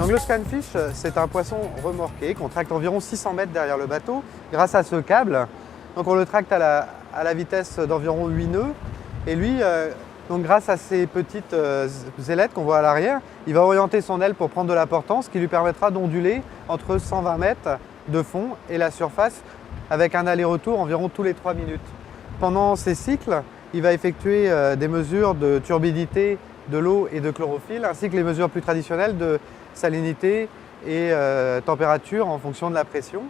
Donc le scanfish, c'est un poisson remorqué qu'on tracte environ 600 mètres derrière le bateau grâce à ce câble. Donc on le tracte à la vitesse d'environ 8 nœuds. Et lui, donc grâce à ces petites ailettes qu'on voit à l'arrière, il va orienter son aile pour prendre de la portance, ce qui lui permettra d'onduler entre 120 mètres de fond et la surface avec un aller-retour environ tous les 3 minutes. Pendant ces cycles, il va effectuer des mesures de turbidité de l'eau et de chlorophylle, ainsi que les mesures plus traditionnelles de salinité et température en fonction de la pression.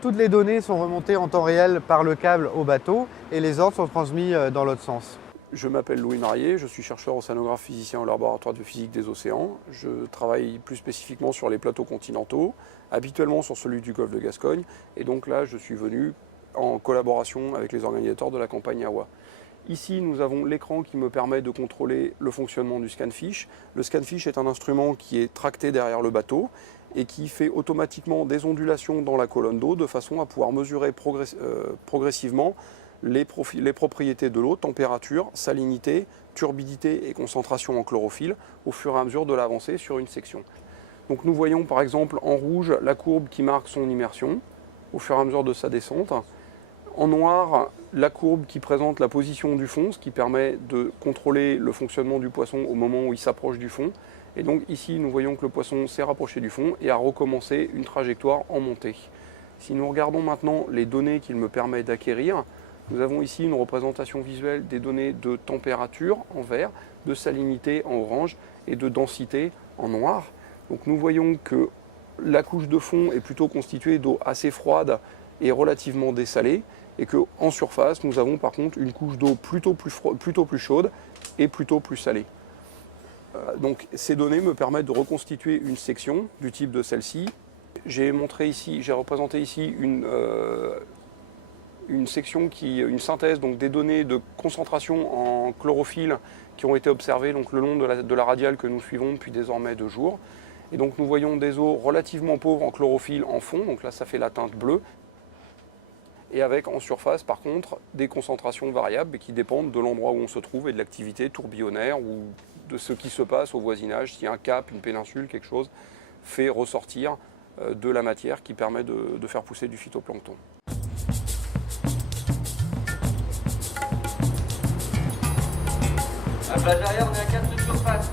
Toutes les données sont remontées en temps réel par le câble au bateau et les ordres sont transmis dans l'autre sens. Je m'appelle Louis Marié, je suis chercheur océanographe physicien au laboratoire de physique des océans. Je travaille plus spécifiquement sur les plateaux continentaux, habituellement sur celui du golfe de Gascogne. Et donc là, je suis venu en collaboration avec les organisateurs de la campagne AWA. Ici, nous avons l'écran qui me permet de contrôler le fonctionnement du scanfish. Le scanfish est un instrument qui est tracté derrière le bateau et qui fait automatiquement des ondulations dans la colonne d'eau de façon à pouvoir mesurer progressivement les propriétés de l'eau, température, salinité, turbidité et concentration en chlorophylle au fur et à mesure de l'avancée sur une section. Donc nous voyons par exemple en rouge la courbe qui marque son immersion au fur et à mesure de sa descente. En noir, la courbe qui présente la position du fond, ce qui permet de contrôler le fonctionnement du poisson au moment où il s'approche du fond. Et donc ici, nous voyons que le poisson s'est rapproché du fond et a recommencé une trajectoire en montée. Si nous regardons maintenant les données qu'il me permet d'acquérir, nous avons ici une représentation visuelle des données de température en vert, de salinité en orange et de densité en noir. Donc nous voyons que la couche de fond est plutôt constituée d'eau assez froide et relativement dessalée, et qu'en surface, nous avons par contre une couche d'eau plutôt plus chaude et plutôt plus salée. Donc ces données me permettent de reconstituer une section du type de celle-ci. J'ai représenté ici une section une synthèse donc, des données de concentration en chlorophylle qui ont été observées donc, le long de la radiale que nous suivons depuis désormais 2 jours. Et donc nous voyons des eaux relativement pauvres en chlorophylle en fond, donc là ça fait la teinte bleue. Et avec en surface par contre des concentrations variables qui dépendent de l'endroit où on se trouve et de l'activité tourbillonnaire ou de ce qui se passe au voisinage, si un cap, une péninsule, quelque chose fait ressortir de la matière qui permet de faire pousser du phytoplancton. À plage arrière, on est à 4 nœuds de surface.